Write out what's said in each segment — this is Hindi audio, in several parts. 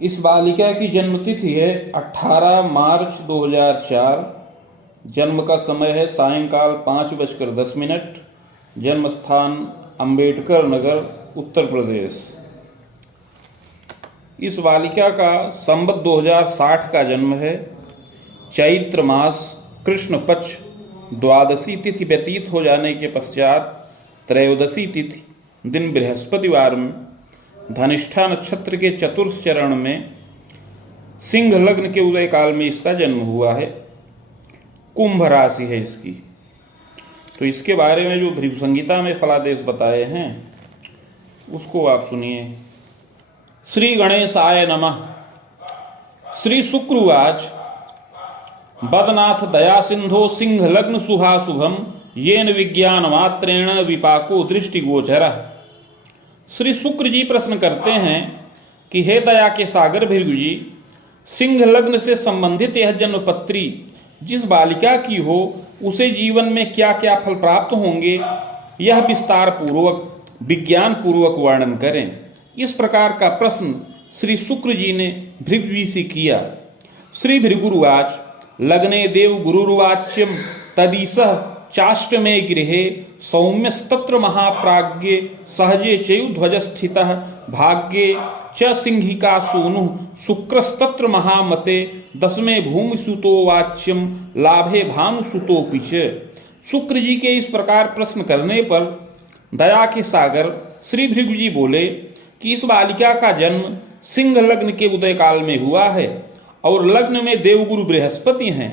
इस बालिका की जन्म तिथि है 18 मार्च 2004। जन्म का समय है सायंकाल 5:10। जन्म स्थान अंबेडकर नगर, उत्तर प्रदेश। इस बालिका का संवत 2060 का जन्म है। चैत्र मास कृष्ण पक्ष द्वादशी तिथि व्यतीत हो जाने के पश्चात त्रयोदशी तिथि दिन बृहस्पतिवार में धनिष्ठा नक्षत्र के चतुर्थ चरण में सिंह लग्न के उदय काल में इसका जन्म हुआ है। कुंभ राशि है इसकी। तो इसके बारे में जो भृगु संहिता में फलादेश बताए हैं उसको आप सुनिए। श्री गणेशाय नमः। श्री शुक्रवाच बदनाथ दया सिंधो सिंह लग्न शुभाशुभम येन विज्ञान मात्रेण विपाको दृष्टिगोचर। श्री शुक्र जी प्रश्न करते हैं कि हे दया के सागर भृगु जी, सिंह लग्न से संबंधित यह जन्मपत्री जिस बालिका की हो उसे जीवन में क्या क्या फल प्राप्त होंगे, यह विस्तार पूर्वक विज्ञान पूर्वक वर्णन करें। इस प्रकार का प्रश्न श्री शुक्र जी ने भृगु जी से किया। श्री भृगुरुवाच लग्ने देव गुरुर्वाच्यम तदीसः चाष्टमे गृहे सौम्यस्तत्र महाप्राज्ञे सहजे चयुध्वज स्थितः भाग्ये च सिंहिका सूनु शुक्रस्तत्र महामते दसमे भूमिसुतो वाच्यम लाभे भानुसुतोऽपि च। शुक्र जी के इस प्रकार प्रश्न करने पर दया के सागर श्री भृगु जी बोले कि इस बालिका का जन्म सिंह लग्न के उदय काल में हुआ है और लग्न में देवगुरु बृहस्पति हैं।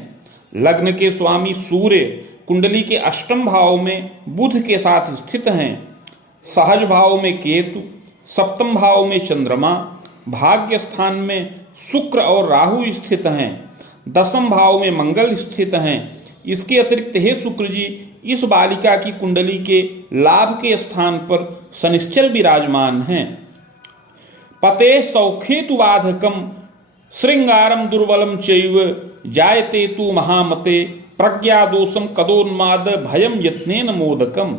लग्न के स्वामी सूर्य कुंडली के अष्टम भाव में बुध के साथ स्थित हैं। सहज भाव में केतु, सप्तम भाव में चंद्रमा, भाग्य स्थान में शुक्र और राहु स्थित हैं। दसम भाव में मंगल स्थित हैं। इसके अतिरिक्त हे शुक्र जी, इस बालिका की कुंडली के लाभ के स्थान पर शनिश्चर विराजमान हैं। पते सौखेतुबाधकम श्रृंगारम दुर्बलम चैव जायते तु महामते प्रज्ञा दोषम कदोन्माद भयम यत्नेन मोदकम।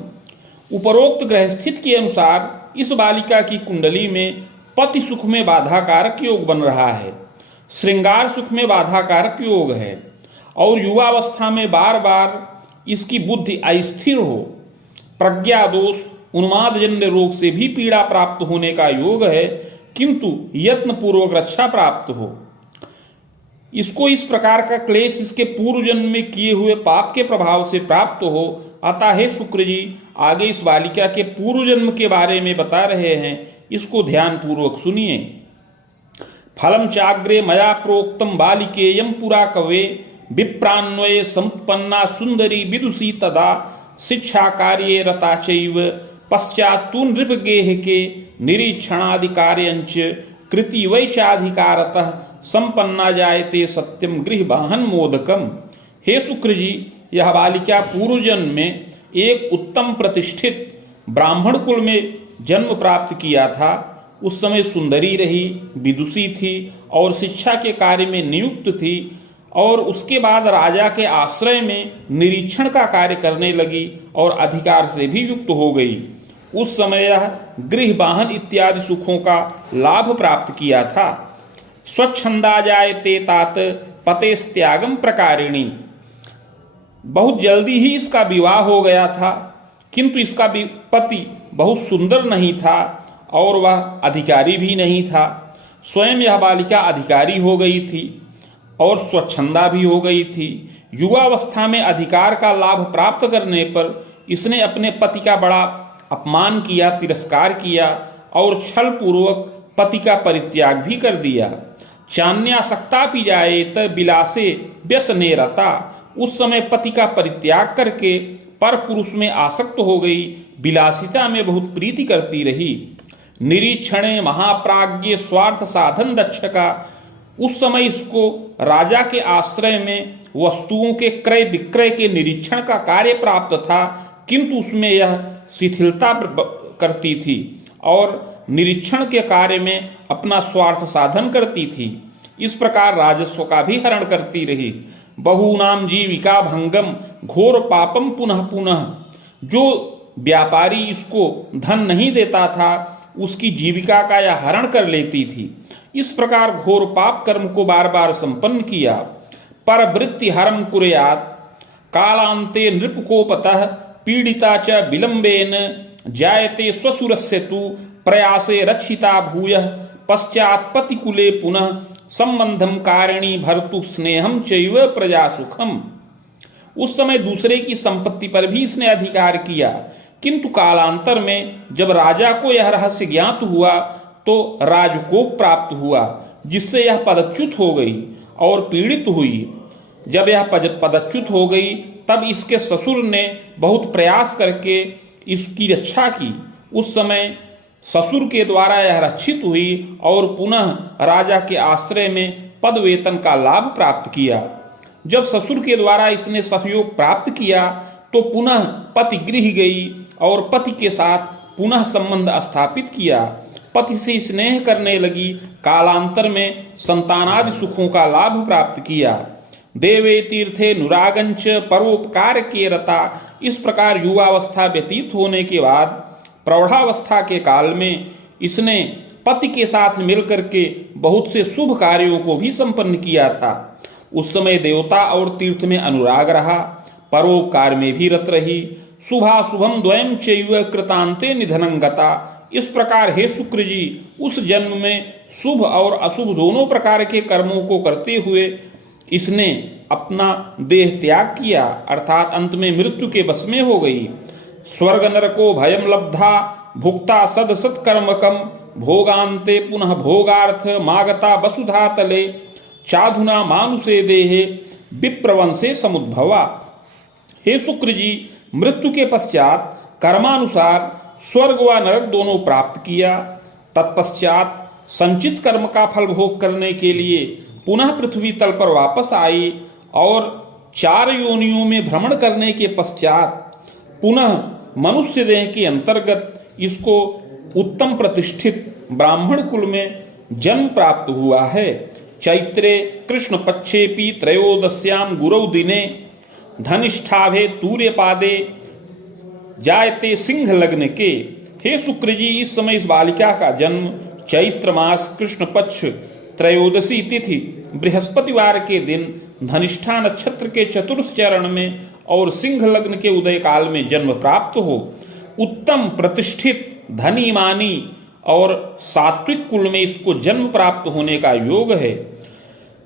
उपरोक्त ग्रह स्थित के अनुसार इस बालिका की कुंडली में पति सुख में बाधाकारक योग बन रहा है, श्रृंगार सुख में बाधाकारक योग है और युवावस्था में बार बार इसकी बुद्धि अस्थिर हो। प्रज्ञा दोष उन्मादजन्य रोग से भी पीड़ा प्राप्त होने का योग है, किंतु यत्न पूर्वक रक्षा प्राप्त हो। इसको इस प्रकार का क्लेश इसके पूर्व जन्म में किए हुए पाप के प्रभाव से प्राप्त हो। अतः हे शुक्र जी, आगे इस बालिका के पूर्व जन्म के बारे में बता रहे हैं, इसको ध्यान पूर्वक सुनिए। फलम चाग्रे मया प्रोक्तम बालिकेयम पुरा कवे विप्रान्वये संपन्ना सुंदरी विदुषी तदा शिक्षा कार्ये रता चैव पश्चात तु नृपगेह के निरीक्षणाधिकार्यंच कृति वैशाधिकारतः संपन्ना जायते सत्यम गृह वाहन मोदकम। हे शुक्र जी, यह बालिका पूर्व जन्म में एक उत्तम प्रतिष्ठित ब्राह्मण कुल में जन्म प्राप्त किया था। उस समय सुंदरी रही, विदुषी थी और शिक्षा के कार्य में नियुक्त थी और उसके बाद राजा के आश्रय में निरीक्षण का कार्य करने लगी और अधिकार से भी युक्त हो गई। उस समय यह गृह वाहन इत्यादि सुखों का लाभ प्राप्त किया था। स्वच्छंदा जायते तात पतेस्त्यागम प्रकारिणी। बहुत जल्दी ही इसका विवाह हो गया था, किंतु इसका पति बहुत सुंदर नहीं था और वह अधिकारी भी नहीं था। स्वयं यह बालिका अधिकारी हो गई थी और स्वच्छंदा भी हो गई थी। युवावस्था में अधिकार का लाभ प्राप्त करने पर इसने अपने पति का बड़ा अपमान किया, तिरस्कार किया और छल पूर्वक पति का परित्याग भी कर दिया। चान्यासक्ता पी जाएत बिलासे व्यसने रता। उस समय पति का परित्याग करके पर पुरुष में आसक्त हो गई, विलासिता में बहुत प्रीति करती रही। निरीक्षणे महाप्राज्ञ स्वार्थ साधन दक्ष का। उस समय इसको राजा के आश्रय में वस्तुओं के क्रय विक्रय के निरीक्षण का कार्य प्राप्त था, किंतु उसमें यह शिथिलता करती थी और निरीक्षण के कार्य में अपना स्वार्थ साधन करती थी। इस प्रकार राजस्व का भी हरण करती रही। बहुनाम जीविका भंगम घोर पापम पुनः पुनः। जो व्यापारी इसको धन नहीं देता था उसकी जीविका का यह हरण कर लेती थी। इस प्रकार घोर पाप कर्म को बार बार संपन्न किया। पर वृत्ति हरम कुर्यात् कालांते नृपकोपतः पीड़िता च विलंबेन जायते स्वसुरस्य तु प्रयासे रक्षिता भूयः पश्चात् पतिकुले पुनः संबंधम कारिणी भर्तु स्नेहम चैव प्रजा सुखम। उस समय दूसरे की संपत्ति पर भी इसने अधिकार किया, किंतु कालांतर में जब राजा को यह रहस्य ज्ञात हुआ तो राजकोप प्राप्त हुआ, जिससे यह पदच्युत हो गई और पीड़ित हुई। जब यह पदच्युत हो गई तब इसके ससुर ने बहुत प्रयास करके इसकी रक्षा की। उस समय ससुर के द्वारा यह रक्षित हुई और पुनः राजा के आश्रय में पद वेतन का लाभ प्राप्त किया। जब ससुर के द्वारा इसने सहयोग प्राप्त किया तो पुनः पति गृह गई और पति के साथ पुनः संबंध स्थापित किया। पति से स्नेह करने लगी। कालांतर में संतानादि सुखों का लाभ प्राप्त किया। देवे तीर्थे नुरागंच परोपकार के रता। इस प्रकार युवावस्था व्यतीत होने के बाद प्रौढ़ावस्था के काल में इसने पति के साथ मिलकर के बहुत से शुभ कार्यों को भी संपन्न किया था। उस समय देवता और तीर्थ में अनुराग रहा, परोपकार में भी रत रही। शुभाशुभम द्वयं चैव कृतांते निधनं गता। इस प्रकार हे शुक्र जी, उस जन्म में शुभ और अशुभ दोनों प्रकार के कर्मों को करते हुए इसने अपना देह त्याग किया, अर्थात अंत में मृत्यु के वश में हो गई। स्वर्ग नरको भयम लब्धा भुक्ता सद सत्कर्मकम भोगांते पुनः भोगार्थ मागता वसुधा तले चाधुना मानुषे देहे विप्रवंशे समुद्भवा। हे शुक्र जी, मृत्यु के पश्चात कर्मानुसार स्वर्ग व नरक दोनों प्राप्त किया। तत्पश्चात संचित कर्म का फल भोग करने के लिए पुनः पृथ्वी तल पर वापस आई और 4 योनियों में भ्रमण करने के पश्चात पुनः मनुष्य देह के अंतर्गत इसको उत्तम प्रतिष्ठित ब्राह्मण कुल में जन्म प्राप्त हुआ है। चैत्रे कृष्ण पक्षेपि त्रयोदश्याम गुरौ दिने धनिष्ठाभे तूर्यपादे जायते सिंह लग्न के। हे शुक्र जी, इस समय इस बालिका का जन्म चैत्र मास कृष्ण पक्ष त्रयोदशी तिथि बृहस्पतिवार के दिन धनिष्ठा नक्षत्र के चतुर्थ चरण में और सिंह लग्न के उदय काल में जन्म प्राप्त हो। उत्तम प्रतिष्ठित धनी मानी और सात्विक कुल में इसको जन्म प्राप्त होने का योग है।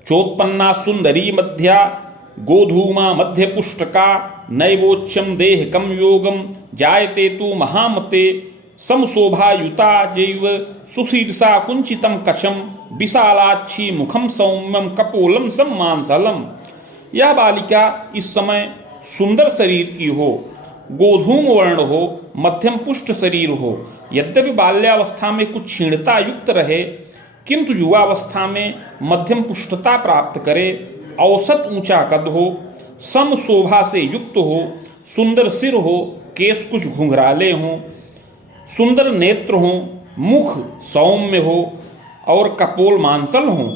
चोत्पन्ना सुंदरी मध्या गोधूमा मध्य पुष्टका नैवोच्चम देह कम योगम जायते तु महामते समशोभायुता जैव सुशीर्षा कुंचितम कशम विशालाक्षी मुखम सौम्यम कपोलम सम्मांसलम। यह बालिका इस समय सुंदर शरीर की हो, गोधूम वर्ण हो, मध्यम पुष्ट शरीर हो। यद्यपि बाल्यावस्था में कुछ क्षीणता युक्त रहे, किंतु युवावस्था में मध्यम पुष्टता प्राप्त करे, औसत ऊंचा कद हो, सम शोभा से युक्त हो, सुंदर सिर हो, केश कुछ घुंघराले हों, सुंदर नेत्र हों, मुख सौम्य हो और कपोल मांसल हों,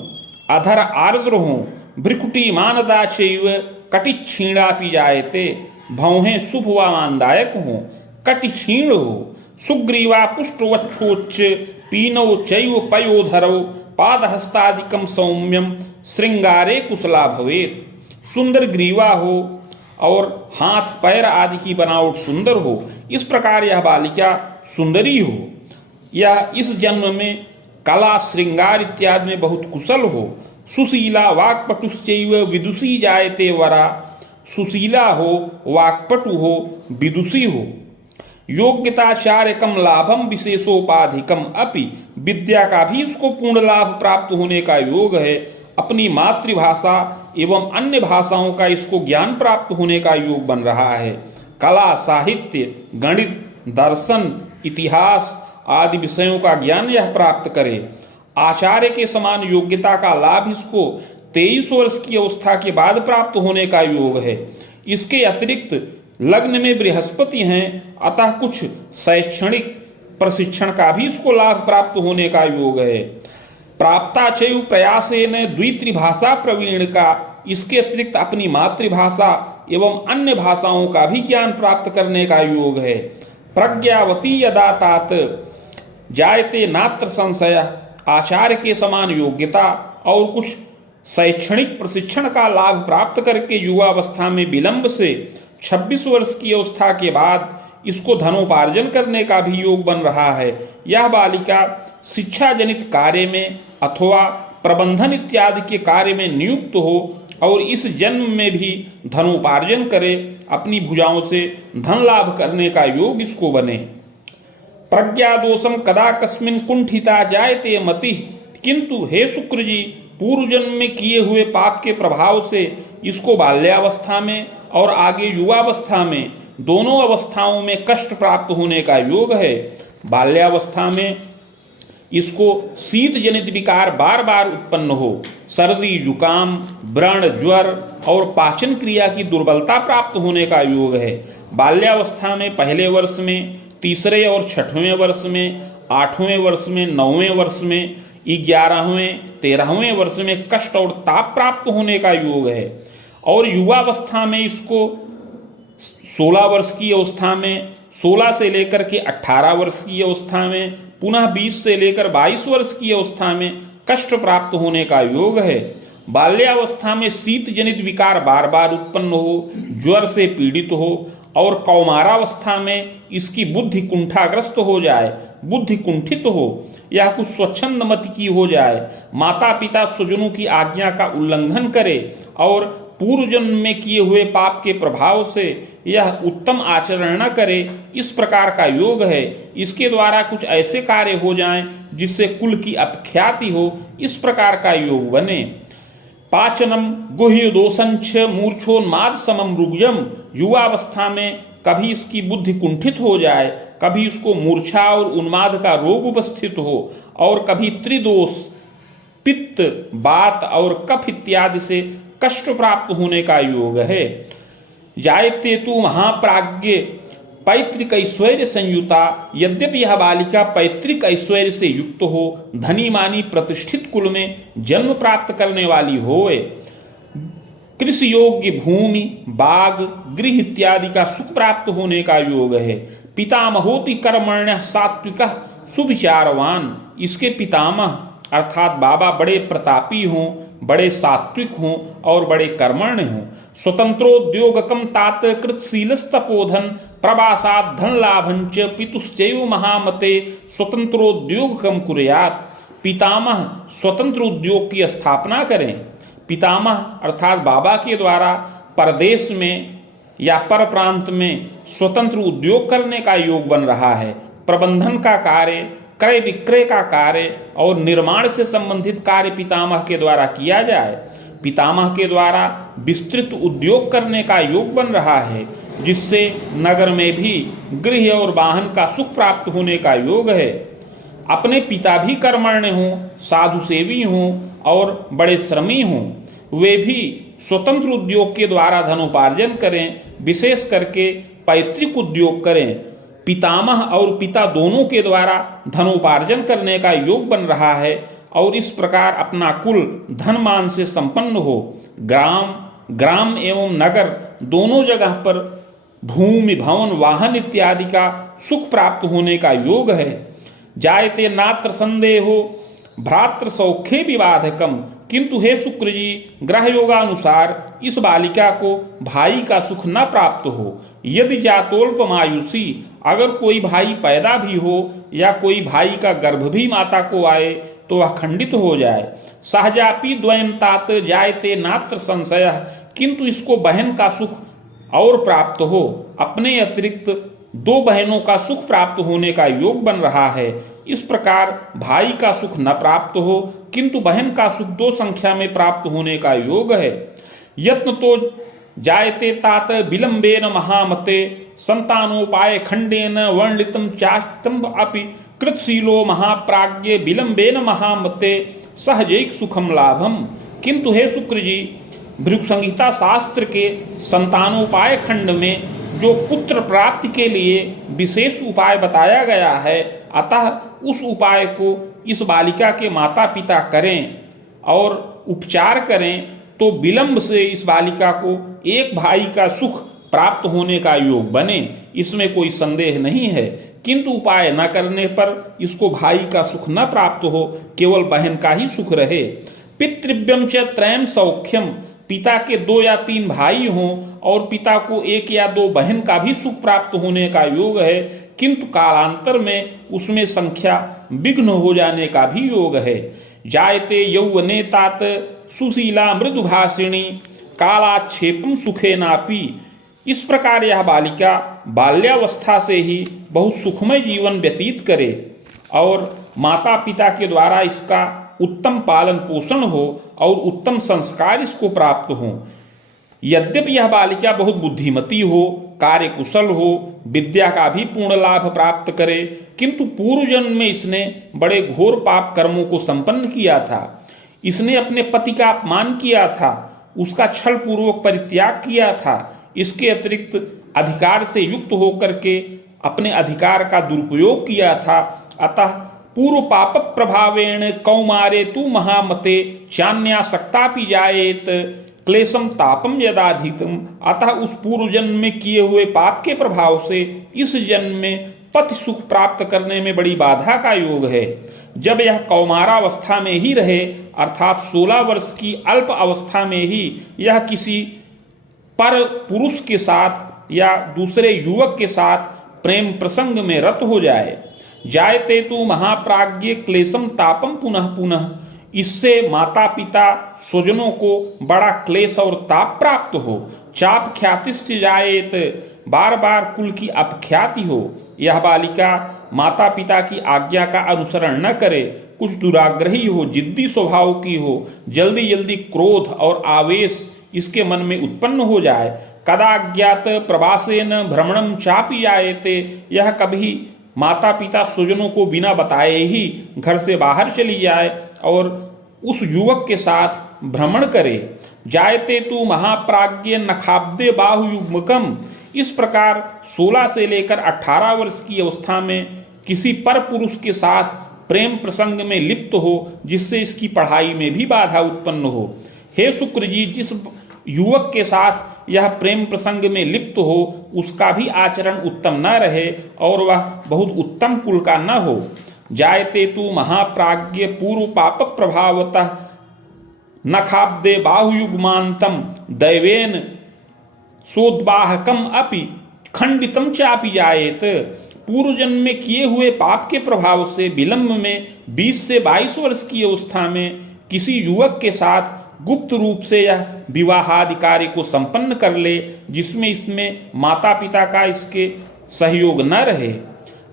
अधर आर्द्र हों, भ्रिकुटी मानदा चैव कटि क्षीणापि जायते। भौहें शुभ व मानदायक हों, कटि क्षीण हो, सुग्रीवा पुष्टवक्षोच्च पीनौ चैव पयोधरौ पादहस्तादिकम सौम्यम श्रृंगारे कुशला भवेत। सुंदर ग्रीवा हो और हाथ पैर आदि की बनावट सुंदर हो। इस प्रकार यह बालिका सुंदरी हो। यह इस जन्म में कला श्रृंगार इत्यादि में बहुत कुशल हो। सुशीला वाक्पटुश्चैव विदुषी जायते वरा। सुशीला हो, वाक्पटु हो, विदुषी हो। योग्यताचार्यकम लाभम विशेषोपाधिकम अपि। विद्या का भी इसको पूर्ण लाभ प्राप्त होने का योग है। अपनी मातृभाषा एवं अन्य भाषाओं का इसको ज्ञान प्राप्त होने का योग बन रहा है। कला, साहित्य, गणित, दर्शन, इतिहास आदि विषयों का ज्ञान यह प्राप्त करे। आचार्य के समान योग्यता का लाभ इसको 23 वर्ष की अवस्था के बाद प्राप्त होने का योग है। इसके अतिरिक्त लग्न में बृहस्पति हैं, अतः कुछ शैक्षणिक प्रशिक्षण का भी इसको लाभ प्राप्त होने का योग है। प्राप्ता चैव प्रयासेन द्वित्रिभाषा प्रवीण का। इसके अतिरिक्त अपनी मातृभाषा एवं अन्य भाषाओं का भी ज्ञान प्राप्त करने का योग है। प्रज्ञावती यदा तात जायते नात्र संशय आचार्य के समान योग्यता और कुछ शैक्षणिक प्रशिक्षण का लाभ प्राप्त करके युवावस्था में विलंब से 26 वर्ष की अवस्था के बाद इसको धनोपार्जन करने का भी योग बन रहा है। यह बालिका शिक्षा जनित कार्य में अथवा प्रबंधन इत्यादि के कार्य में नियुक्त हो और इस जन्म में भी धनोपार्जन करे, अपनी भुजाओं से धन लाभ करने का योग इसको बने। प्रज्ञा दोषम कदा कस्मिन कुंठिता जायते मति, किंतु हे शुक्र जी, पूर्व जन्म में किए हुए पाप के प्रभाव से इसको बाल्यावस्था में और आगे युवावस्था में दोनों अवस्थाओं में कष्ट प्राप्त होने का योग है। बाल्यावस्था में इसको शीत जनित विकार बार बार उत्पन्न हो, सर्दी जुकाम व्रण ज्वर और पाचन क्रिया की दुर्बलता प्राप्त होने का योग है। बाल्यावस्था में पहले वर्ष में, तीसरे और छठवें वर्ष में, 8वें वर्ष में, 9वें वर्ष में, 11वें 13वें वर्ष में कष्ट और ताप प्राप्त होने का योग है। और युवावस्था में इसको 16 वर्ष की अवस्था में, 16 से लेकर के 18 वर्ष की अवस्था में, पुनः 20 से लेकर 22 वर्ष की अवस्था में कष्ट प्राप्त होने का योग है। बाल्यावस्था में शीत जनित विकार बार बार उत्पन्न हो, ज्वर से पीड़ित हो और कौमारावस्था में इसकी बुद्धि कुंठाग्रस्त हो जाए, बुद्धि कुंठित हो या कुछ स्वच्छंद मति की हो जाए, माता पिता स्वजनों की आज्ञा का उल्लंघन करे और पूर्व जन्म में किए हुए पाप के प्रभाव से यह उत्तम आचरण न करे, इस प्रकार का योग है। इसके द्वारा कुछ ऐसे कार्य हो जाएं जिससे कुल की अपख्याति हो, इस प्रकार का योग बने। पाचनम गुह्य दोषंच मूर्छोन्माद समम रुग्यम, युवावस्था में कभी इसकी बुद्धि कुंठित हो जाए, कभी इसको मूर्छा और उन्माद का रोग उपस्थित हो और कभी त्रिदोष पित्त बात और कफ इत्यादि से कष्ट प्राप्त होने का योग है। जायते तु महाप्राज्ञ पैतृक ऐश्वर्य संयुता, यद्यपि यह बालिका पैतृक ऐश्वर्य से युक्त हो, धनी मानी प्रतिष्ठित कुल में जन्म प्राप्त करने वाली होए, कृषि योग्य भूमि बाग गृह इत्यादि का सुख प्राप्त होने का योग है। पितामहोति कर्मण्य सात्विक सुविचारवान, इसके पितामह अर्थात बाबा बड़े प्रतापी हों, बड़े सात्विक हों और बड़े कर्मण्य हों। स्वतंत्रोद्योगकम तात कृतशीलस्तपोधन प्रवासात् धन लाभंच पितुश्चैव महामते स्वतंत्रोद्योगकम कुर्यात्, पितामह स्वतंत्र उद्योग की स्थापना करें। पितामह अर्थात बाबा के द्वारा परदेश में या पर प्रांत में स्वतंत्र उद्योग करने का योग बन रहा है। प्रबंधन का कार्य, क्रय विक्रय का कार्य और निर्माण से संबंधित कार्य पितामह के द्वारा किया जाए। पितामह के द्वारा विस्तृत उद्योग करने का योग बन रहा है, जिससे नगर में भी गृह और वाहन का सुख प्राप्त होने का योग है। अपने पिता भी कर्मण्य हों, साधु सेवी हों और बड़े श्रमी हों, वे भी स्वतंत्र उद्योग के द्वारा धनोपार्जन करें, विशेष करके पैतृक उद्योग करें। पितामह और पिता दोनों के द्वारा धनोपार्जन करने का योग बन रहा है और इस प्रकार अपना कुल धनमान से संपन्न हो। ग्राम एवं नगर दोनों जगह पर भूमि भवन वाहन इत्यादि का सुख प्राप्त होने का योग है। जायते नात्र संदेहो भ्रातृ सौख्ये विवाधकम, किंतु हे शुक्र जी, ग्रह योगानुसार इस बालिका को भाई का सुख न प्राप्त हो। यदि जातोल्पमायुषी, अगर कोई भाई पैदा भी हो या कोई भाई का गर्भ भी माता को आए तो वह खंडित हो जाए। सहजापि द्वयं तात जायते नात्र संशय, किंतु इसको बहन का सुख और प्राप्त हो, अपने अतिरिक्त 2 बहनों का सुख प्राप्त होने का योग बन रहा है। इस प्रकार भाई का सुख न प्राप्त हो किंतु बहन का सुख 2 संख्या में प्राप्त होने का योग है। यत्न तो जायते तात विलंबेन महामते संतानोपाय खंडेन वर्णितम चास्तम अपि कृतशीलो महाप्राज्ञ विलंबेन महामते सहजैक सुखम लाभम, किंतु हे शुक्र जी, भृगु संहिता शास्त्र के संतानोपाय खंड में जो पुत्र प्राप्ति के लिए विशेष उपाय बताया गया है, अतः उस उपाय को इस बालिका के माता पिता करें और उपचार करें तो विलंब से इस बालिका को एक भाई का सुख प्राप्त होने का योग बने, इसमें कोई संदेह नहीं है। किंतु उपाय न करने पर इसको भाई का सुख न प्राप्त हो, केवल बहन का ही सुख रहे। पितृव्यम च त्रयम सौख्यम, पिता के 2 या 3 भाई हों और पिता को 1 या 2 बहन का भी सुख प्राप्त होने का योग है, किंतु कालांतर में उसमें संख्या विघ्न हो जाने का भी योग है। जायते यौवने तात सुशीला मृदुभाषिणी कालाक्षेपम सुखे नापी। इस प्रकार यह बालिका बाल्यावस्था से ही बहुत सुखमय जीवन व्यतीत करे और माता पिता के द्वारा इसका उत्तम पालन पोषण हो और उत्तम संस्कार इसको प्राप्त हो। यद्यपि यह बालिका बहुत बुद्धिमती हो, कार्य कुशल हो, विद्या का भी पूर्ण लाभ प्राप्त करे, किंतु पूर्व जन्म में इसने बड़े घोर पाप कर्मों को संपन्न किया था। इसने अपने पति का अपमान किया था, उसका छल पूर्वक परित्याग किया था। इसके अतिरिक्त अधिकार से युक्त होकर के अपने अधिकार का दुरुपयोग किया था। अतः पूर्व पाप प्रभावेण कौमारे तु महामते चान्यासक्तापि जायेत क्लेशम तापम यदाधितम। अतः उस पूर्व जन्म में किए हुए पाप के प्रभाव से इस जन्म में पति सुख प्राप्त करने में बड़ी बाधा का योग है। जब यह कौमारावस्था में ही रहे, अर्थात 16 वर्ष की अल्प अवस्था में ही यह किसी पर पुरुष के साथ या दूसरे युवक के साथ प्रेम प्रसंग में रत हो जाए। जायते तु महाप्राज्ञ क्लेशम तापम पुनः पुनः, इससे माता पिता स्वजनों को बड़ा क्लेश और ताप प्राप्त हो। चाप ख्यातिश्च जायेत, बार बार कुल की अपख्याति हो। यह बालिका माता पिता की आज्ञा का अनुसरण न करे, कुछ दुराग्रही हो, जिद्दी स्वभाव की हो, जल्दी जल्दी क्रोध और आवेश इसके मन में उत्पन्न हो जाए। कदाज्ञात प्रवासेन भ्रमणम चापि जायते, यह कभी माता पिता स्वजनों को बिना बताए ही घर से बाहर चली जाए और उस युवक के साथ भ्रमण करे। जायते तु महाप्राज्ञ नखाब्दे बाहुयुग्मकम। इस प्रकार 16 से लेकर 18 वर्ष की अवस्था में किसी पर पुरुष के साथ प्रेम प्रसंग में लिप्त हो, जिससे इसकी पढ़ाई में भी बाधा उत्पन्न हो। हे शुक्र जी, जिस युवक के साथ यह प्रेम प्रसंग में लिप्त हो उसका भी आचरण उत्तम न रहे और वह बहुत उत्तम कुल का न हो। जायते तु महाप्राज्ञ पूर्व पाप प्रभावतः नखाब्दे बाहुयुग्मांतम दैवेन सोद्वाहकम अपि खंडितम चापि जायेत। पूर्व जन्म में किए हुए पाप के प्रभाव से विलंब में 20 से 22 वर्ष की अवस्था में किसी युवक के साथ गुप्त रूप से यह विवाहादि कार्य को संपन्न कर ले, जिसमें इसमें माता पिता का इसके सहयोग न रहे,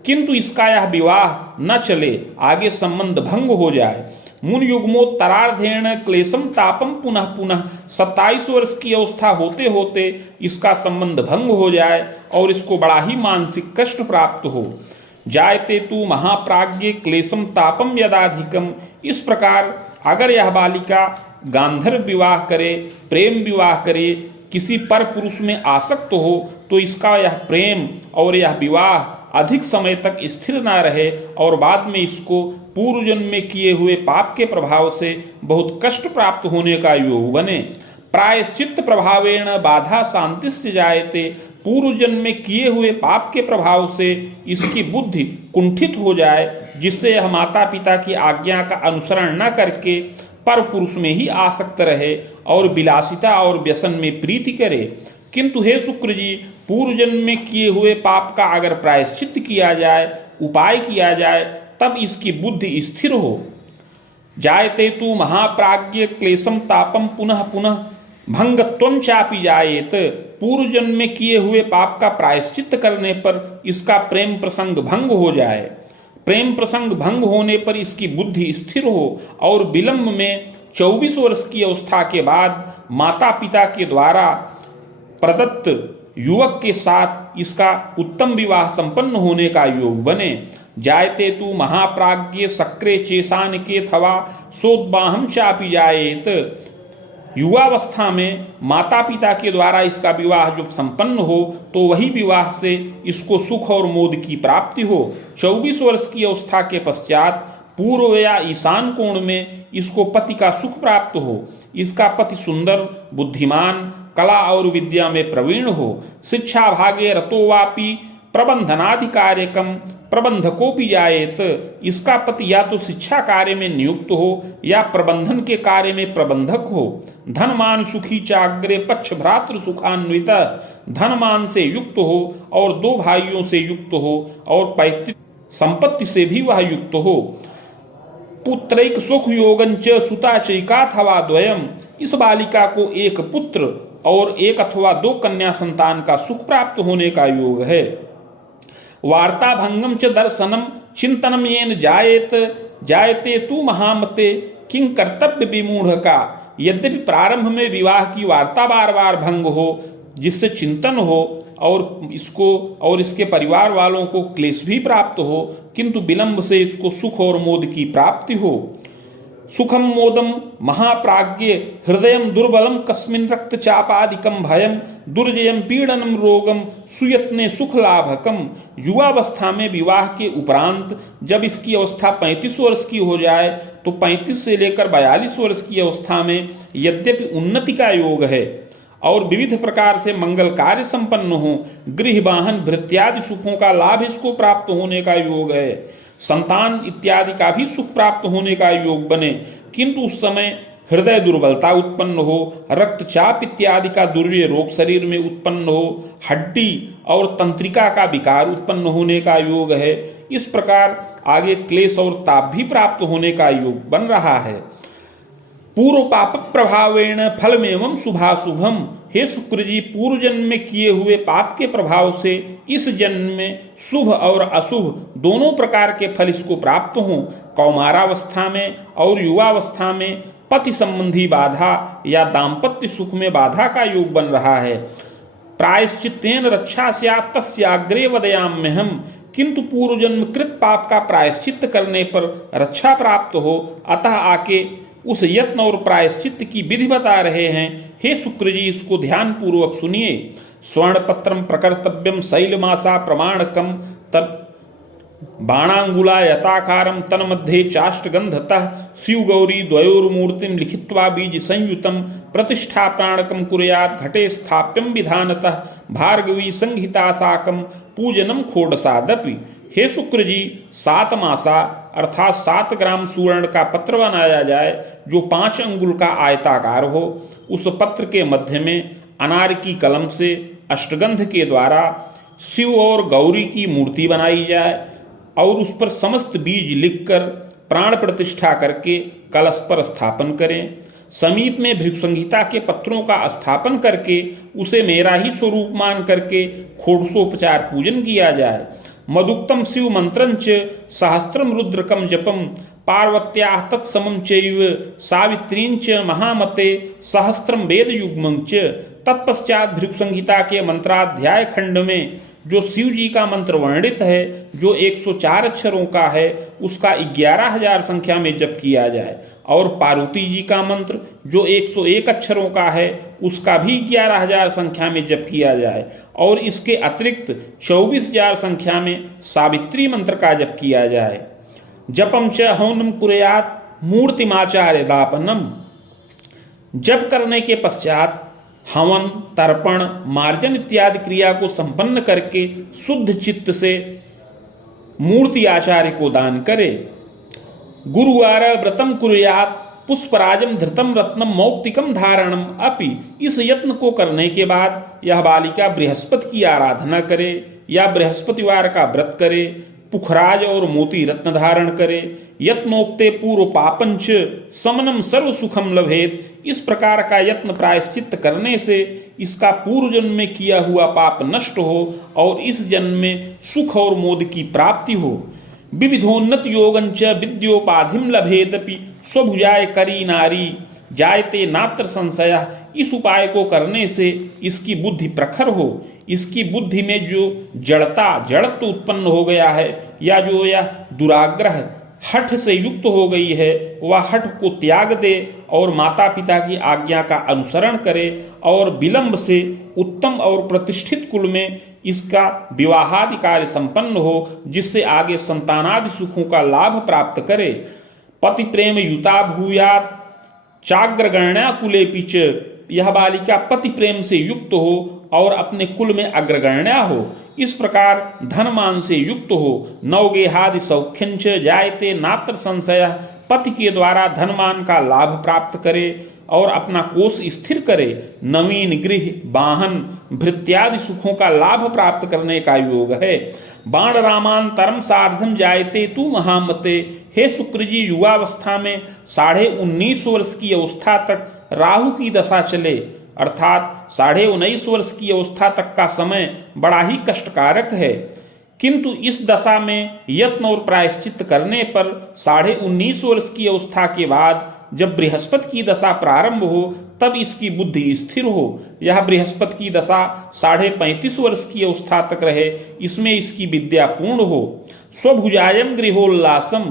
किंतु इसका यह विवाह न चले, आगे संबंध भंग हो जाए। मुन युग्मोत्तरार्धेण क्लेशम तापम पुनः पुनः, 27 वर्ष की अवस्था होते होते इसका संबंध भंग हो जाए और इसको बड़ा ही मानसिक कष्ट प्राप्त हो। जायते तु महाप्राज्ञ क्लेशम तापम यदाधिकम। इस प्रकार अगर यह बालिका गांधर्व विवाह करे, प्रेम विवाह करे, किसी पर पुरुष में आसक्त हो, तो इसका यह प्रेम और यह विवाह अधिक समय तक स्थिर न रहे और बाद में इसको पूर्व जन्म में किए हुए पाप के प्रभाव से बहुत कष्ट प्राप्त होने का योग बने। प्रायश्चित्त प्रभावेण बाधा शांतिश्च जायते। पूर्व जन्म में किए हुए पाप के प्रभाव से इसकी बुद्धि कुंठित हो जाए, जिससे यह माता पिता की आज्ञा का अनुसरण न करके पर पुरुष में ही आसक्त रहे और विलासिता और व्यसन में प्रीति करे। किंतु हे शुक्र जी, पूर्व जन्म में किए हुए पाप का अगर प्रायश्चित्त किया जाए, उपाय किया जाए, तब इसकी बुद्धि स्थिर हो। जायते तु महाप्राज्ञ क्लेशम तापम पुनः पुनः भंगत्वं चापि जायेत। पूर्व जन्म में किए हुए पाप का प्रायश्चित्त करने पर इसका प्रेम प्रसंग भंग हो जाए। प्रेम प्रसंग भंग होने पर इसकी बुद्धि स्थिर हो और विलंब में 24 वर्ष की अवस्था के बाद माता पिता के द्वारा प्रदत्त युवक के साथ इसका उत्तम विवाह संपन्न होने का योग बने। जायते तु महाप्राज्ञ सक्रे चेशान के थवा सोद्बाहम चापि जायेत। युवावस्था में माता पिता के द्वारा इसका विवाह जब संपन्न हो तो वही विवाह से इसको सुख और मोद की प्राप्ति हो। 24 वर्ष की अवस्था के पश्चात पूर्व या ईशान कोण में इसको पति का सुख प्राप्त हो। इसका पति सुंदर, बुद्धिमान, कला और विद्या में प्रवीण हो, शिक्षा भागे रतो वापि प्रबंधनाधिकार्यकम प्रबंधकोपि जायेत। इसका पति या तो शिक्षा कार्य में नियुक्त हो या प्रबंधन के कार्य में प्रबंधक हो। धनमान सुखी चाग्रे पक्ष भ्रातृ सुखान्वित, धनमान से युक्त हो और 2 भाइयों से युक्त हो और पैतृक संपत्ति से भी वह युक्त हो। पुत्रैक सुख योगंच सुता चैकाथवा द्वयम, इस बालिका को एक पुत्र और 1 अथवा 2 कन्या संतान का सुख प्राप्त होने का योग है। वार्ता भंगम च दर्शनम चिंतनम येन जायते तू महामते किंग कर्तव्य विमूढ़ का। यद्यपि प्रारंभ में विवाह की वार्ता बार बार भंग हो, जिससे चिंतन हो और इसको और इसके परिवार वालों को क्लेश भी प्राप्त हो, किंतु विलंब से इसको सुख और मोद की प्राप्ति हो। सुखम मोदम महाप्राज्ञ हृदयम दुर्बलम कस्मिन रक्तचापादिकम भयम दुर्जयम पीड़नम रोगम सुयत्ने सुख लाभकम। युवावस्था में विवाह के उपरांत जब इसकी अवस्था 35 वर्ष की हो जाए तो 35 से लेकर 42 वर्ष की अवस्था में यद्यपि उन्नति का योग है और विविध प्रकार से मंगल कार्य संपन्न हो, गृह वाहन भृत्यादि सुखों का लाभ इसको प्राप्त होने का योग है, संतान इत्यादि का भी सुख प्राप्त होने का योग बने, किंतु उस समय हृदय दुर्बलता उत्पन्न हो, रक्तचाप इत्यादि का दुर्जय रोग शरीर में उत्पन्न हो, हड्डी और तंत्रिका का विकार उत्पन्न होने का योग है। इस प्रकार आगे क्लेश और ताप भी प्राप्त होने का योग बन रहा है। पूर्व पाप प्रभावेण फलमेवं शुभाशुभम, हे शुक्र जी, पूर्व जन्म में किए हुए पाप के प्रभाव से इस जन्म में शुभ और अशुभ दोनों प्रकार के फल इसको प्राप्त हों। कौमारावस्था में और युवावस्था में पति संबंधी बाधा या दाम्पत्य सुख में बाधा का योग बन रहा है। प्रायश्चित्तेन रक्षा स्यात् तस्याग्रे वदयाम्यहम्, किंतु पूर्व जन्म कृत पाप का प्रायश्चित्त करने पर रक्षा प्राप्त हो, अतः आके उस यत्न और प्रायश्चित्त की विधि बता रहे हैं। हे शुक्र जी, इसको ध्यान पूर्वक सुनिए। स्वर्ण पत्रम प्रकर्तव्यम शैलमासा प्रमाणकम तत् बाणांगुला यताकारम तन्मध्ये चाष्टगंधतः शिव गौरी द्वयोर्मूर्तिम लिखित्वा बीज संयुतम प्रतिष्ठापनाकम कुर्यात् घटे स्थाप्यम विधानतः भार्गवी संहिता साकम पूजनम खोडसादपि। हे शुक्र जी, 7 मासा अर्थात 7 ग्राम सुवर्ण का पत्र बनाया जाए जो 5 अंगुल का आयताकार हो। उस पत्र के मध्य में अनार की कलम से अष्टगंध के द्वारा शिव और गौरी की मूर्ति बनाई जाए और उस पर समस्त बीज लिखकर प्राण प्रतिष्ठा करके कलश पर स्थापन करें। समीप में भृगु संहिता के पत्रों का स्थापन करके उसे मेरा ही स्वरूप मान करके षोडशोपचार पूजन किया जाए। मदुक्तम शिव मंत्रंच सहस्त्रम रुद्रकम जपम पार्वत्या तत्समं चैव सावित्रींच महामते सहस्त्रम वेद युग्मंच। तत्पश्चात भृगु संहिता के मंत्राध्याय खंड में जो शिव जी का मंत्र वर्णित है, जो 104 अक्षरों का है, उसका 11,000 संख्या में जप किया जाए और पार्वती जी का मंत्र जो 101 अक्षरों का है, उसका भी 11,000 संख्या में जप किया जाए और इसके अतिरिक्त 24,000 संख्या में सावित्री मंत्र का जप किया जाए। जपम च हवनम कुर्यात् मूर्तिमाचार्य दापनम, जप करने के पश्चात हवन, तर्पण, मार्जन इत्यादि क्रिया को संपन्न करके शुद्ध चित्त से मूर्ति आचार्य को दान करे। गुरुवार व्रतम कुर्यात् पुष्पराजम धृतम रत्नम मौक्तिकम धारणम अपि, इस यत्न को करने के बाद यह बालिका बृहस्पति की आराधना करे या बृहस्पतिवार का व्रत करे, पुखराज और मोती रत्न धारण करे। यत्नोक्ते पूर्व पापंच समनम सर्व सुखम लभेत, इस प्रकार का यत्न प्रायश्चित्त करने से इसका पूर्व जन्म में किया हुआ पाप नष्ट हो और इस जन्म में सुख और मोद की प्राप्ति हो। विविधोन्नत योगंच विद्योपाधिम लभेदपि स्वभुजाय करी नारी जायते नात्र संशय, इस उपाय को करने से इसकी बुद्धि प्रखर हो, इसकी बुद्धि में जो जड़त्व उत्पन्न हो गया है या जो यह दुराग्रह हठ से युक्त हो गई है, वह हठ को त्याग दे और माता पिता की आज्ञा का अनुसरण करे और विलंब से उत्तम और प्रतिष्ठित कुल में इसका विवाहादि कार्य संपन्न हो, जिससे आगे संतानादि सुखों का लाभ प्राप्त करे। पति प्रेम युता भूयात् चाग्रगण्या कुले पिच यह बालिका पति प्रेम से युक्त हो और अपने कुल में अग्रगण्या हो। इस प्रकार धनमान से युक्त हो। नवगेहादि सौख्यंच जायते नात्र संशय, पति के द्वारा धनमान का लाभ प्राप्त करे और अपना कोष स्थिर करे। नवीन गृह वाहन भृत्यादि सुखों का लाभ प्राप्त करने का योग है। बाण रामांतरम सार्धम जायते तू महामते, हे शुक्र जी युवावस्था में 19.5 वर्ष की अवस्था तक राहु की दशा चले, अर्थात 19.5 वर्ष की अवस्था तक का समय बड़ा ही कष्टकारक है, किंतु इस दशा में यत्न और प्रायश्चित करने पर 19.5 वर्ष की अवस्था के बाद जब बृहस्पति की दशा प्रारंभ हो तब इसकी बुद्धि स्थिर हो। यह बृहस्पति की दशा 35.5 वर्ष की अवस्था तक रहे, इसमें इसकी विद्या पूर्ण हो। स्वभुजायम गृहोल्लासम,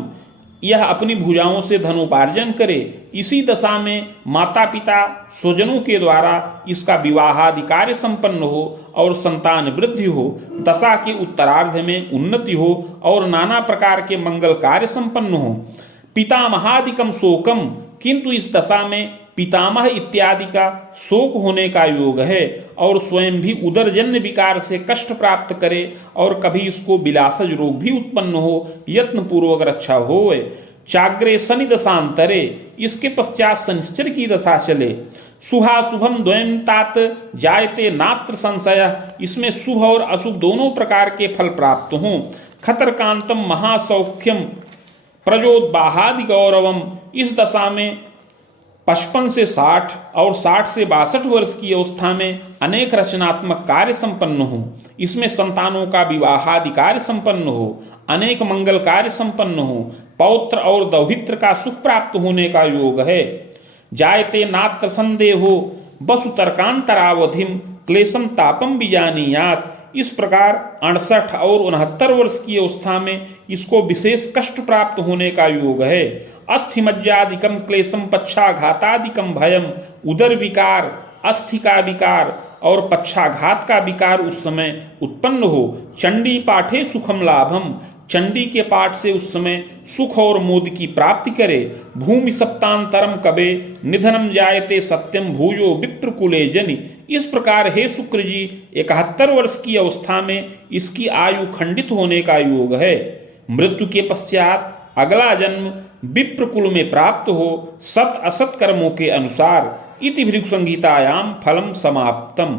यह अपनी भुजाओं से धनोपार्जन करे। इसी दशा में माता पिता स्वजनों के द्वारा इसका विवाहादि कार्य संपन्न हो और संतान वृद्धि हो। दशा के उत्तरार्ध में उन्नति हो और नाना प्रकार के मंगल कार्य संपन्न हो। पितामहादिकम शोकम, किंतु इस दशा में पितामह इत्यादि का शोक होने का योग है और स्वयं भी उदरजन्य विकार से कष्ट प्राप्त करे और कभी इसको विलासज रोग भी उत्पन्न हो, यत्न पूर्वक रक्षा होए। चाग्रे शनि दशांतरे, इसके पश्चात शनिश्चर की दशा चले। शुभाशुभम द्वयं तात जायते नात्र संशय, इसमें शुभ और अशुभ दोनों प्रकार के फल प्राप्त हों। खतरकांतम महासौख्यम प्रजोद्बाहादि गौरवम, इस दशा में 55 से 60 और 60 से 62 वर्ष की अवस्था में अनेक रचनात्मक कार्य संपन्न हो। इसमें संतानों का विवाहादि कार्य संपन्न हो, अनेक मंगल कार्य संपन्न हो, पौत्र और दौहित्र का सुख प्राप्त होने का योग है। जायते नात्र संदेहो बसु तर्कांतरावधिम क्लेशम तापम बीजानीयात, इस प्रकार 68 और 69 वर्ष की अवस्था में इसको विशेष कष्ट प्राप्त होने का योग है। अस्थिमज्जादिकम क्लेशम पक्षाघातादिकम भयम, उदर विकार, अस्थि का विकार और पक्षाघात का विकार उस समय उत्पन्न हो। चंडी पाठे सुखम लाभम, चंडी के पाठ से उस समय सुख और मोद की प्राप्ति करे। भूमि सप्तांतरम कबे निधनम जायते सत्यम भूयो विप्रकुले जनि, इस प्रकार हे शुक्र जी 71 वर्ष की अवस्था में इसकी आयु खंडित होने का योग है। मृत्यु के पश्चात अगला जन्म विप्रकुल में प्राप्त हो सत असत कर्मों के अनुसार। इति भृगु संहितायाम फलम समाप्तम।